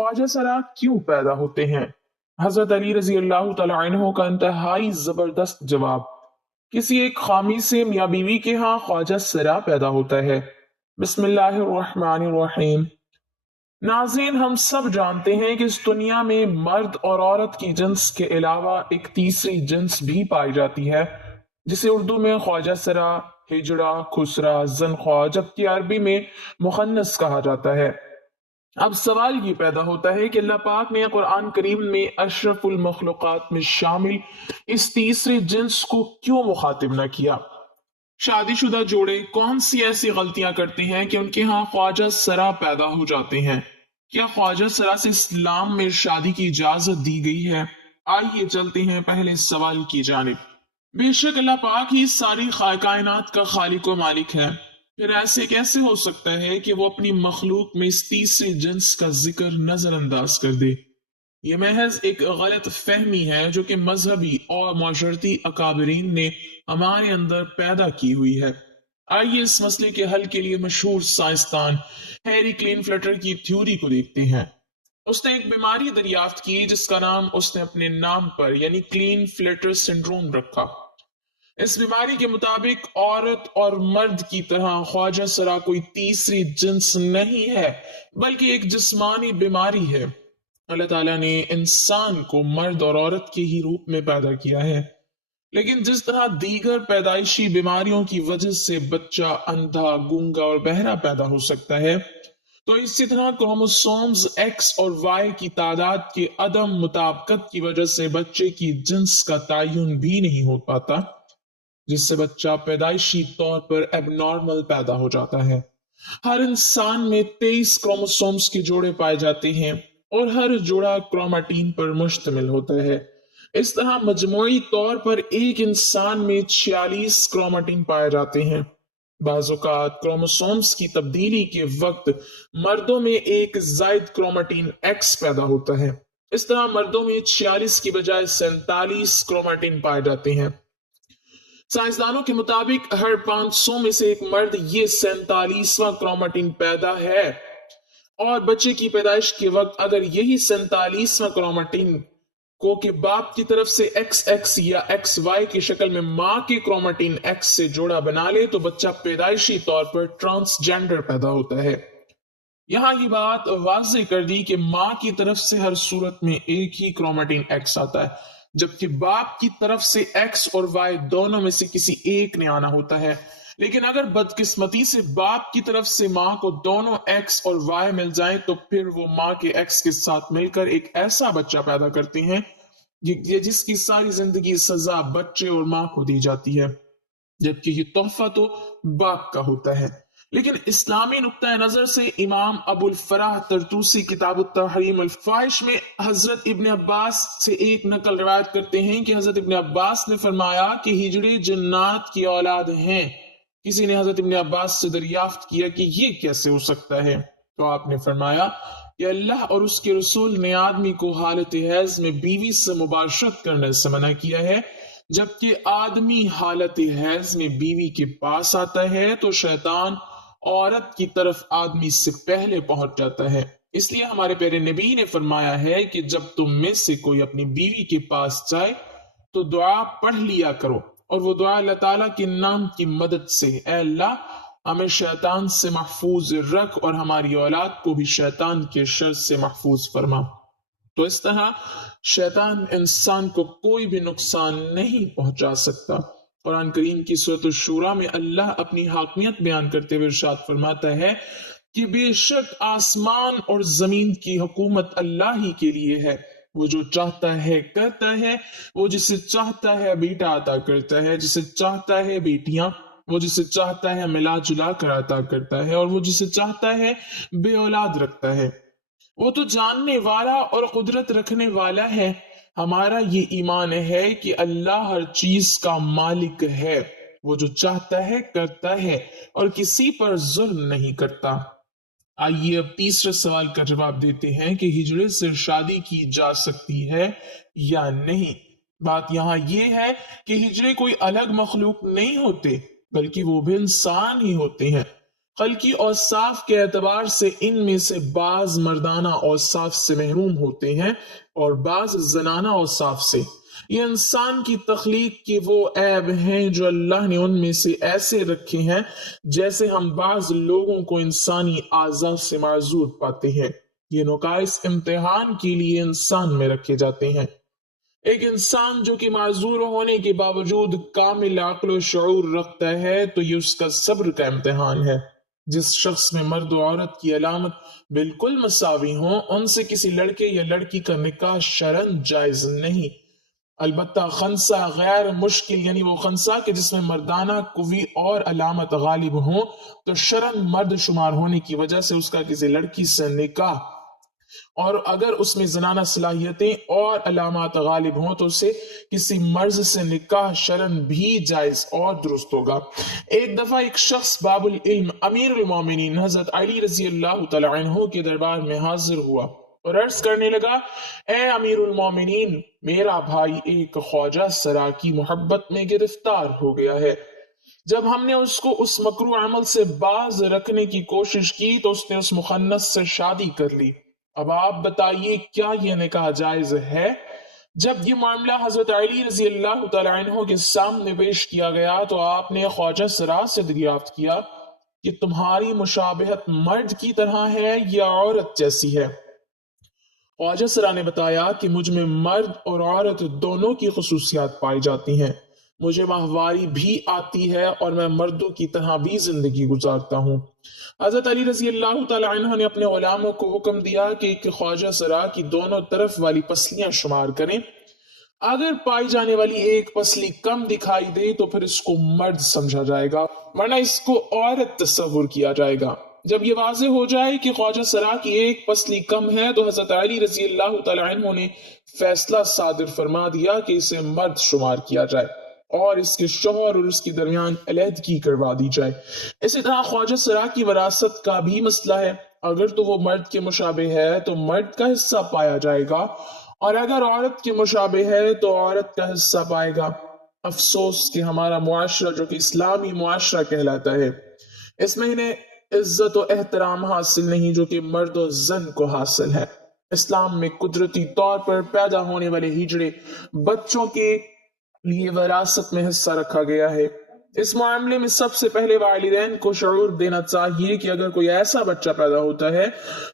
ख्वाजा सरा क्यों पैदा होते हैं? हजरत अली रजी अल्लाह तआला अन्हु का इंतहाई जबरदस्त जवाब। किसी एक खामी से मियाँ बीवी के यहाँ ख्वाजा सरा पैदा होता है। बिस्मिल्लाहिर्रहमानिर्रहीम। नाज़रीन, हम सब जानते हैं कि इस दुनिया में मर्द और औरत की जिन्स के अलावा एक तीसरी जिन्स भी पाई जाती है, जिसे उर्दू में ख्वाजा सरा, हिजड़ा, खुसरा, जनख्वा, जबकि अरबी में मुखन्नस कहा जाता है। अब सवाल ये पैदा होता है कि अल्लाह पाक ने कुरान करीम में अशरफुल मखलूकात में शामिल इस तीसरे जिन्स को क्यों मुखातिब न किया? शादीशुदा जोड़े कौन सी ऐसी गलतियां करते हैं कि उनके यहाँ ख्वाजा सरा पैदा हो जाते हैं? क्या ख्वाजा सरा से इस्लाम में शादी की इजाजत दी गई है? आइए चलते हैं पहले सवाल की जानिब। बेशक अल्लाह पाक ही सारी कायनात का खालिक व मालिक है, फिर ऐसे कैसे हो सकता है कि वो अपनी मखलूक में इस तीसरे जिन्स का जिक्र नजरअंदाज कर दे? ये महज एक गलत फहमी है जो कि मजहबी और माशरती अकाबरीन ने हमारे अंदर पैदा की हुई है। आइए इस मसले के हल के लिए मशहूर साइंसदान हैरी क्लीनफ्लेटर की थ्योरी को देखते हैं। उसने एक बीमारी दरियाफ्त की जिसका नाम उसने अपने नाम पर यानी क्लीनफ्लेटर सिंड्रोम रखा। इस बीमारी के मुताबिक औरत और मर्द की तरह ख्वाजा सरा कोई तीसरी जिन्स नहीं है, बल्कि एक जिस्मानी बीमारी है। अल्लाह ताला ने इंसान को मर्द और औरत के ही रूप में पैदा किया है, लेकिन जिस तरह दीगर पैदाइशी बीमारियों की वजह से बच्चा अंधा, गूंगा और बहरा पैदा हो सकता है, तो इसी तरह क्रोमोसोम्स एक्स और वाई की तादाद के अदम मुताबकत की वजह से बच्चे की जिन्स का तयन भी नहीं हो पाता, जिससे बच्चा पैदाइशी तौर पर एबनॉर्मल पैदा हो जाता है। हर इंसान में 23 क्रोमोसोम्स के जोड़े पाए जाते हैं और हर जोड़ा क्रोमेटिन पर मुश्तमिल होता है। इस तरह मजमूई तौर पर एक इंसान में 46 क्रोमेटिन पाए जाते हैं। बाज़-औक़ात क्रोमोसोम्स की तब्दीली के वक्त मर्दों में एक जायद क्रोमेटिन एक्स पैदा होता है। इस तरह मर्दों में 46 की बजाय 47 क्रोमेटिन पाए जाते हैं। साइंसदानों के मुताबिक हर 500 में से एक मर्द ये 47वां क्रोमेटिन पैदा है, और बच्चे की पैदाइश के वक्त अगर यही 47वां क्रोमेटिन को के बाप की तरफ से एक्स एक्स या एक्स वाई की शक्ल में मां के क्रोमेटिन एक्स से जोड़ा बना ले तो बच्चा पैदाइशी तौर पर ट्रांसजेंडर पैदा होता है। यहां ये बात वाज़ेह कर दी कि मां की तरफ से हर सूरत में एक ही क्रोमेटिन एक्स आता है, जबकि बाप की तरफ से एक्स और वाई दोनों में से किसी एक ने आना होता है। लेकिन अगर बदकिस्मती से बाप की तरफ से मां को दोनों एक्स और वाई मिल जाए तो फिर वो मां के एक्स के साथ मिलकर एक ऐसा बच्चा पैदा करते हैं जिसकी सारी जिंदगी सजा बच्चे और मां को दी जाती है, जबकि ये तोहफा तो बाप का होता है। लेकिन इस्लामी नुक्ता नजर से इमाम अबुल फराह तरतूसी किताब तहरीम अल फाहिश में हजरत इब्न अब्बास से एक नकल रिवायत करते हैं कि हजरत इब्न अब्बास ने फरमाया कि हिजड़े जन्नात की औलाद हैं। किसी ने हजरत इब्न अब्बास से दरियाफ्त किया कि ये कैसे हो सकता है, तो आपने फरमाया कि अल्लाह और उसके रसूल ने आदमी को हालत हैज में बीवी से मुबाशरत करने से मना किया है, जबकि आदमी हालत हैज में बीवी के पास आता है तो शैतान औरत की तरफ आदमी से पहले पहुंच जाता है। इसलिए हमारे प्यारे नबी ने फरमाया है कि जब तुम में से कोई अपनी बीवी के पास जाए तो दुआ पढ़ लिया करो, और वो दुआ अल्लाह ताला के नाम की मदद से, ऐ अल्लाह हमें शैतान से महफूज रख और हमारी औलाद को भी शैतान के शर से महफूज फरमा। तो इस तरह शैतान इंसान को कोई भी नुकसान नहीं पहुंचा सकता। कुरान करीम की सूरत शूरा में अल्लाह अपनी हाकमियत बयान करते हुए इरशाद फरमाता है कि बेशक आसमान और जमीन की हुकूमत अल्लाह ही के लिए है, वो जो चाहता है करता है, वो जिसे चाहता है बेटा अता करता है, जिसे चाहता है बेटियां, वो जिसे चाहता है मिला जुला कर अता करता है, और वो जिसे चाहता है बे औलाद रखता है। वो तो जानने वाला और कुदरत रखने वाला है। हमारा ये ईमान है कि अल्लाह हर चीज का मालिक है, वो जो चाहता है करता है और किसी पर जुल्म नहीं करता। आइए अब तीसरे सवाल का जवाब देते हैं कि हिजड़े से शादी की जा सकती है या नहीं। बात यहाँ ये है कि हिजड़े कोई अलग मखलूक नहीं होते, बल्कि वो भी इंसान ही होते हैं। خلقی اوصاف کے اعتبار سے ان میں سے بعض مردانہ اوصاف سے محروم ہوتے ہیں اور بعض زنانہ اوصاف سے۔ یہ انسان کی تخلیق کی وہ عیب ہیں جو اللہ نے ان میں سے ایسے رکھے ہیں جیسے ہم بعض لوگوں کو انسانی اعضاء سے معذور پاتے ہیں۔ یہ نقائص امتحان کے لیے انسان میں رکھے جاتے ہیں۔ ایک انسان جو کہ معذور ہونے کے باوجود کامل عقل و شعور رکھتا ہے تو یہ اس کا صبر کا امتحان ہے۔ جس شخص میں مرد و عورت کی علامت بالکل مساوی ہوں ان سے کسی لڑکے یا لڑکی کا نکاح شرعاً جائز نہیں، البتہ خنثی غیر مشکل یعنی وہ خنثی کہ جس میں مردانہ قوی اور علامت غالب ہوں تو شرعاً مرد شمار ہونے کی وجہ سے اس کا کسی لڑکی سے نکاح، اور اگر اس میں زنانہ صلاحیتیں اور علامات غالب ہوں تو اسے کسی مرض سے نکاح شرعاً بھی جائز اور درست ہوگا۔ ایک دفعہ ایک شخص باب العلم امیر المومنین حضرت علی رضی اللہ تعالی عنہ کے دربار میں حاضر ہوا اور عرض کرنے لگا، اے امیر المومنین، میرا بھائی ایک خواجہ سرا کی محبت میں گرفتار ہو گیا ہے۔ جب ہم نے اس کو اس مکروہ عمل سے باز رکھنے کی کوشش کی تو اس نے اس مخنث سے شادی کر لی۔ اب آپ بتائیے کیا یہ نکاح جائز ہے؟ جب یہ معاملہ حضرت علی رضی اللہ تعالیٰ عنہ کے سامنے پیش کیا گیا تو آپ نے خواجہ سرا سے دریافت کیا کہ تمہاری مشابہت مرد کی طرح ہے یا عورت جیسی ہے؟ خواجہ سرا نے بتایا کہ مجھ میں مرد اور عورت دونوں کی خصوصیات پائی جاتی ہیں، مجھے ماہواری بھی آتی ہے اور میں مردوں کی طرح بھی زندگی گزارتا ہوں۔ حضرت علی رضی اللہ تعالیٰ عنہ نے اپنے غلاموں کو حکم دیا کہ خواجہ سرا کی دونوں طرف والی پسلیاں شمار کریں، اگر پائی جانے والی ایک پسلی کم دکھائی دے تو پھر اس کو مرد سمجھا جائے گا ورنہ اس کو عورت تصور کیا جائے گا۔ جب یہ واضح ہو جائے کہ خواجہ سرا کی ایک پسلی کم ہے تو حضرت علی رضی اللہ تعالیٰ عنہ نے فیصلہ صادر فرما دیا کہ اسے مرد شمار کیا جائے اور اس کے شوہر اور اس کے درمیان علیحدگی کروا دی جائے۔ اسی طرح خواجہ سرا کی وراثت کا بھی مسئلہ ہے، اگر تو وہ مرد کے مشابہ ہے تو مرد کا حصہ پایا جائے گا اور اگر عورت کے مشابہ ہے تو عورت کا حصہ پائے گا۔ افسوس کہ ہمارا معاشرہ جو کہ اسلامی معاشرہ کہلاتا ہے، اس میں انہیں عزت و احترام حاصل نہیں جو کہ مرد و زن کو حاصل ہے۔ اسلام میں قدرتی طور پر پیدا ہونے والے ہجڑے بچوں کے لیے وراثت میں حصہ رکھا گیا ہے۔ اس معاملے میں سب سے پہلے والدین کو شعور دینا چاہیے کہ اگر کوئی ایسا بچہ پیدا ہوتا ہے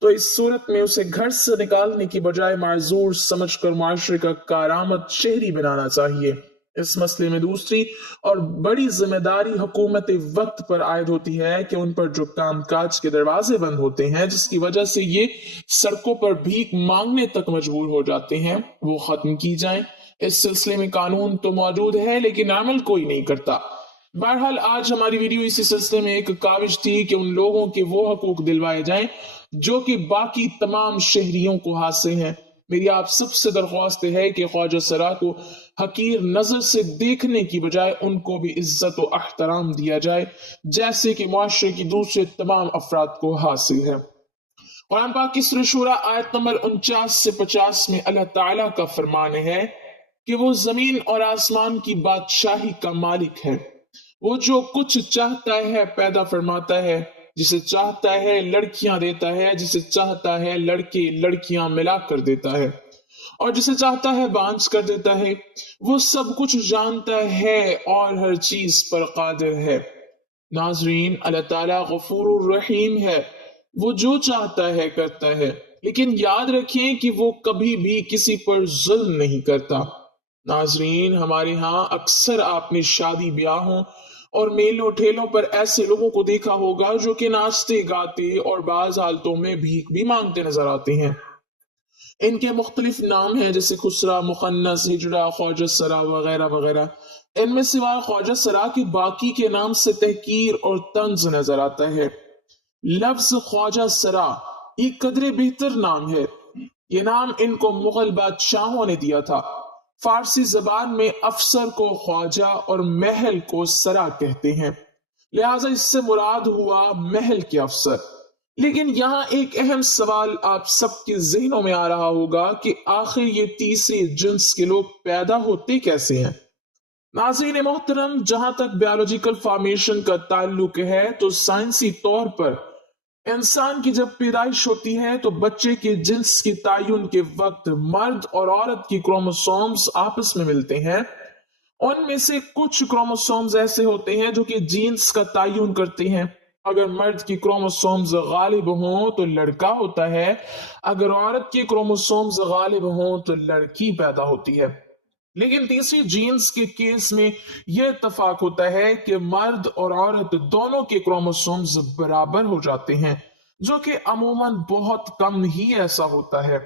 تو اس صورت میں اسے گھر سے نکالنے کی بجائے معذور سمجھ کر معاشرے کا کارآمد شہری بنانا چاہیے۔ اس مسئلے میں دوسری اور بڑی ذمہ داری حکومت وقت پر عائد ہوتی ہے کہ ان پر جو کام کاج کے دروازے بند ہوتے ہیں جس کی وجہ سے یہ سڑکوں پر بھیک مانگنے تک مجبور ہو جاتے ہیں وہ ختم کی جائیں۔ اس سلسلے میں قانون تو موجود ہے لیکن عمل کوئی نہیں کرتا۔ بہرحال آج ہماری ویڈیو اسی سلسلے میں ایک کاوش تھی کہ ان لوگوں کے وہ حقوق دلوائے جائیں جو کہ باقی تمام شہریوں کو حاصل ہیں۔ میری آپ سب سے درخواست ہے کہ خواجہ سرا کو حقیر نظر سے دیکھنے کی بجائے ان کو بھی عزت و احترام دیا جائے جیسے کہ معاشرے کی دوسرے تمام افراد کو حاصل ہے۔ قرآن پاک کی سورہ شورى آیت نمبر 49 سے 50 میں اللہ تعالیٰ کا فرمان ہے کہ وہ زمین اور آسمان کی بادشاہی کا مالک ہے، وہ جو کچھ چاہتا ہے پیدا فرماتا ہے، جسے چاہتا ہے لڑکیاں دیتا ہے، جسے چاہتا ہے لڑکے لڑکیاں ملا کر دیتا ہے اور جسے چاہتا ہے بانجھ کر دیتا ہے۔ وہ سب کچھ جانتا ہے اور ہر چیز پر قادر ہے۔ ناظرین، اللہ تعالیٰ غفور الرحیم ہے، وہ جو چاہتا ہے کرتا ہے، لیکن یاد رکھیں کہ وہ کبھی بھی کسی پر ظلم نہیں کرتا۔ ناظرین، ہمارے ہاں اکثر آپ نے شادی بیاہوں اور میلوں ٹھیلوں پر ایسے لوگوں کو دیکھا ہوگا جو کہ ناچتے گاتے اور بعض حالتوں میں بھیک بھی مانگتے نظر آتے ہیں۔ ان کے مختلف نام ہیں جیسے خسرا، مخنث، ہجڑا، خواجہ سرا وغیرہ وغیرہ۔ ان میں سوائے خواجہ سرا کے باقی کے نام سے تحقیر اور طنز نظر آتا ہے۔ لفظ خواجہ سرا یہ قدرے بہتر نام ہے۔ یہ نام ان کو مغل بادشاہوں نے دیا تھا۔ فارسی زبان میں افسر کو خواجہ اور محل کو سرا کہتے ہیں، لہٰذا اس سے مراد ہوا محل کے افسر۔ لیکن یہاں ایک اہم سوال آپ سب کے ذہنوں میں آ رہا ہوگا کہ آخر یہ تیسری جنس کے لوگ پیدا ہوتے کیسے ہیں؟ नाज़रीन मोहतरम, जहां तक बायोलॉजिकल फॉर्मेशन का ताल्लुक है तो साइंसी तौर पर इंसान की जब पैदाइश होती है तो बच्चे के जिन्स के तयन के वक्त मर्द और औरत की क्रोमोसोम्स आपस में मिलते हैं। उनमें से कुछ क्रोमोसोम्स ऐसे होते हैं जो कि जीन्स का तयन करते हैं। अगर मर्द की क्रोमोसोम्स गालिब हों तो लड़का होता है, अगर औरत की क्रोमोसोम्स गालिब हों तो लड़की पैदा होती है। लेकिन तीसरी जीन्स के केस में यह इत्तेफाक होता है कि मर्द और औरत दोनों के क्रोमोसोम्स बराबर हो जाते हैं, जो कि अमूमन बहुत कम ही ऐसा होता है।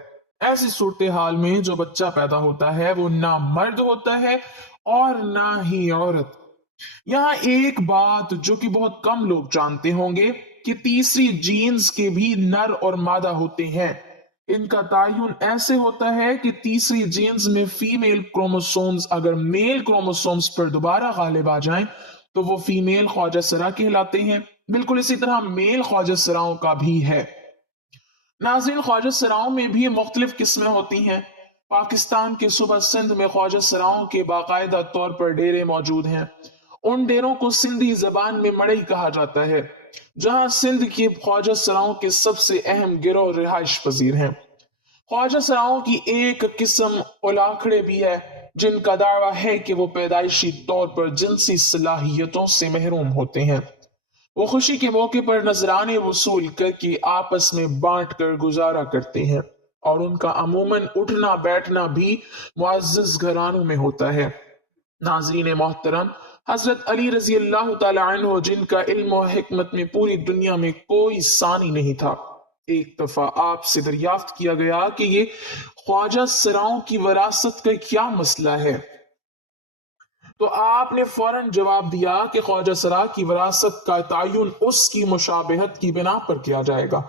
ऐसी सूरत हाल में जो बच्चा पैदा होता है वो ना मर्द होता है और ना ही औरत। यहाँ एक बात जो कि बहुत कम लोग जानते होंगे कि तीसरी जीन्स के भी नर और मादा होते हैं। इनका तयन ऐसे होता है कि तीसरी जीन्स में फीमेल क्रोमोसोम्स अगर मेल क्रोमोसोम्स पर दोबारा गालिब आ जाएं तो वो फीमेल ख्वाजा सरा कहलाते हैं। बिल्कुल इसी तरह मेल ख्वाजा सराओं का भी है। नाज़रीन, ख्वाजा सराओं में भी मुख्तलिफ किस्में होती हैं। पाकिस्तान के सूबा सिंध में ख्वाजा सराओं के बाकायदा तौर पर डेरे मौजूद हैं। उन डेरों को सिंधी जबान में मड़ई कहा जाता है, जहां सिंध के ख्वाजा सराओं के सबसे अहम गिरोह रिहाइश पजीर हैं। ख्वाजा सराओं की एक किस्म उलाखड़े भी है, जिनका दावा है कि वो पैदाइशी तौर पर जिनसी सलाहियतों से महरूम होते हैं। वो खुशी के मौके पर नजराने वसूल करके आपस में बांट कर गुजारा करते हैं और उनका अमूमन उठना बैठना भी मुअज़्ज़ज़ घरानों में होता है। नाज़रीन मोहतरम, हजरत अली रजी अल्लाह तआला अन्हु, जिनका इल्म और हिकमत में पूरी दुनिया में कोई सानी नहीं था, एक दफा आपसे दरियाफ्त किया गया कि ये ख्वाजा सराओं की वरासत का क्या मसला है। तो आपने फौरन जवाब दिया कि ख्वाजा सरा की विरासत का तयन उसकी मुशाबहत की बिना पर किया जाएगा,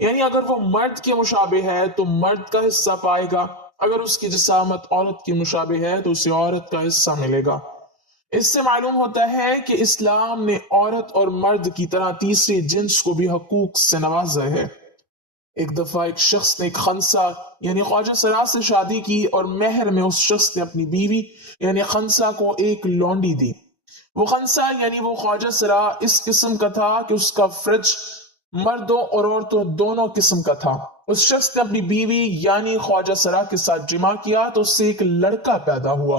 यानी अगर वो मर्द के मुशाबे है तो मर्द का हिस्सा पाएगा, अगर उसकी जिसामत औरत की मुशाबे है तो उसे औरत का हिस्सा मिलेगा। इससे मालूम होता है कि इस्लाम ने औरत और मर्द की तरह तीसरे जिन्स को भी हकूक से नवाजा है। एक दफा एक शख्स ने एक खंसा यानी ख्वाजा सरा से शादी की और मेहर में उस शख्स ने अपनी बीवी यानी खंसा को एक लौंडी दी। वो खंसा यानी वो ख्वाजा सरा इस किस्म का था कि उसका फ्रिज मर्दों और औरतों दोनों किस्म का था। उस शख्स ने अपनी बीवी यानी ख्वाजा सरा के साथ जिमा किया तो उससे एक लड़का पैदा हुआ,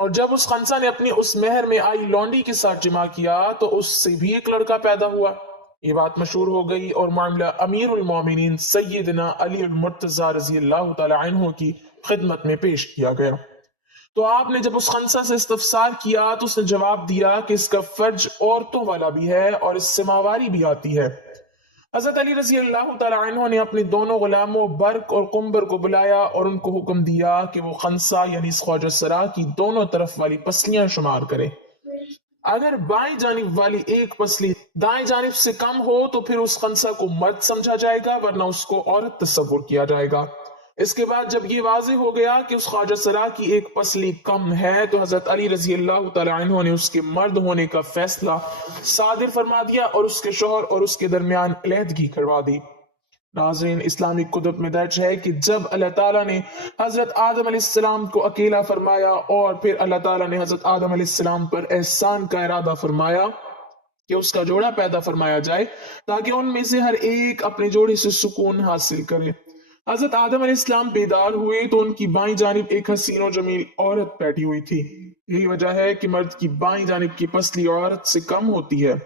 और जब उस खंसा ने अपनी उस मेहर में आई लौंडी के साथ जिमा किया तो उससे भी एक लड़का पैदा हुआ। ये बात मशहूर हो गई और मामला अमीरुल मोमिनीन सैयदना अली मुर्तजा रजी अल्लाह तआला अन्हु की खिदमत में पेश किया गया। तो आपने जब उस खंसा से इस्तफसार किया तो उसने जवाब दिया कि इसका फर्ज औरतों वाला भी है और इससे माहवारी भी आती है। हजरत अली रजी अल्लाह तआला अन्हु ने अपने दोनों गुलामों बर्क और कुंबर को बुलाया और उनको हुक्म दिया कि वो खंसा यानी इस ख्वाजा सरा की दोनों तरफ वाली पसलियां शुमार करें। अगर बाएं जानिब वाली एक पसली दाएं जानिब से कम हो तो फिर उस खंसा को मर्द समझा जाएगा, वरना उसको औरत तस्वुर किया जाएगा। इसके बाद जब ये वाज़ेह हो गया कि उस ख्वाजा सरा की एक पसली कम है तो हजरत अली रजी अल्लाह तआला अन्हु ने उसके मर्द होने का फैसला सादिर फरमा दिया और उसके शौहर और उसके दरमियान अलहदगी करवा दी। नाज़रीन, इस्लामिक कुतुब में दर्ज है कि जब अल्लाह ताला ने हजरत आदम अलैहिस्सलाम को अकेला फरमाया और फिर अल्लाह ताला ने हजरत आदम अलैहिस्सलाम पर एहसान का इरादा फरमाया कि उसका जोड़ा पैदा फरमाया जाए ताकि उनमें से हर एक अपने जोड़े से सुकून हासिल करे। हजरत आदम अलैहिस्सलाम बेदार हुए तो उनकी बाईं जानिब एक हसीन और जमील औरत बैठी हुई थी। यही वजह है कि मर्द की बाईं जानिब की पसली औरत से कम होती है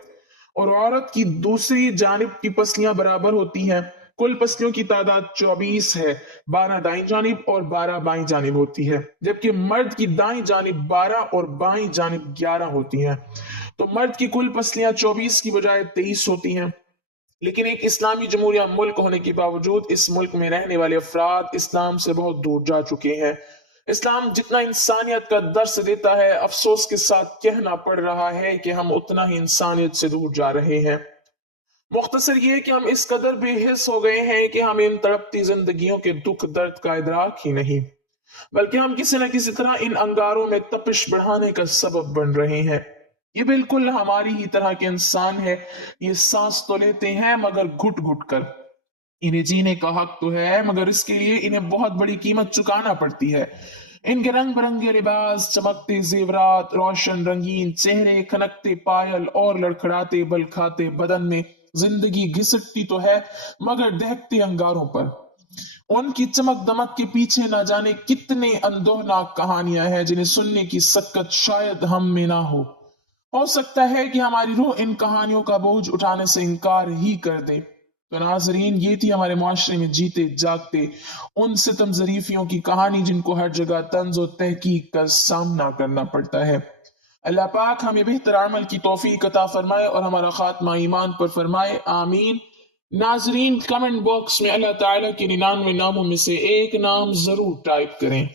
और औरत की दूसरी जानिब की पसलियां बराबर होती हैं। कुल पसलियों की तादाद 24 है, 12 दाईं जानिब और 12 बाईं जानिब होती है, जबकि मर्द की दाईं जानिब 12 और बाईं जानिब 11 होती हैं। तो मर्द की कुल पसलियां 24 की बजाय 23 होती हैं। लेकिन एक इस्लामी जमहूरिया मुल्क होने के बावजूद इस मुल्क में रहने वाले अफराद इस्लाम से बहुत दूर जा चुके हैं। इस्लाम जितना इंसानियत का दर्स देता है, अफसोस के साथ कहना पड़ रहा है कि हम उतना ही इंसानियत से दूर जा रहे हैं। मुख्तसर ये कि हम इस कदर बेहिस हो गए हैं कि हम इन तड़पती जिंदगियों के दुख दर्द का इदराक ही नहीं, बल्कि हम किसी न किसी तरह इन अंगारों में तपिश बढ़ाने का सबब बन रहे हैं। ये बिल्कुल हमारी ही तरह के इंसान है, ये सांस तो लेते हैं मगर घुट घुट कर। इन्हें जीने का हक तो है मगर इसके लिए इन्हें बहुत बड़ी कीमत चुकाना पड़ती है। इनके रंग बिरंगे लिबास, चमकते जेवरात, रोशन रंगीन चेहरे, खनकते पायल और लड़खड़ाते बल खाते बदन में जिंदगी घिसटती तो है, मगर दहकते अंगारों पर। उनकी चमक दमक के पीछे ना जाने कितने अंदोहनाक कहानियां हैं जिन्हें सुनने की सक्कत शायद हम में ना हो सकता है कि हमारी रूह इन कहानियों का बोझ उठाने से इनकार ही कर दे। तो नाजरीन, ये थी हमारे माशरे में जीते जागते उन सितम जरीफियों की कहानी जिनको हर जगह तंज और तहकीक का सामना करना पड़ता है। अल्लाह पाक हमें बेहतर अमल की तौफीक अता फरमाए और हमारा खात्मा ईमान पर फरमाए, आमीन। नाजरीन, कमेंट बॉक्स में अल्लाह ताला के 99 नामों में से एक नाम जरूर टाइप करें।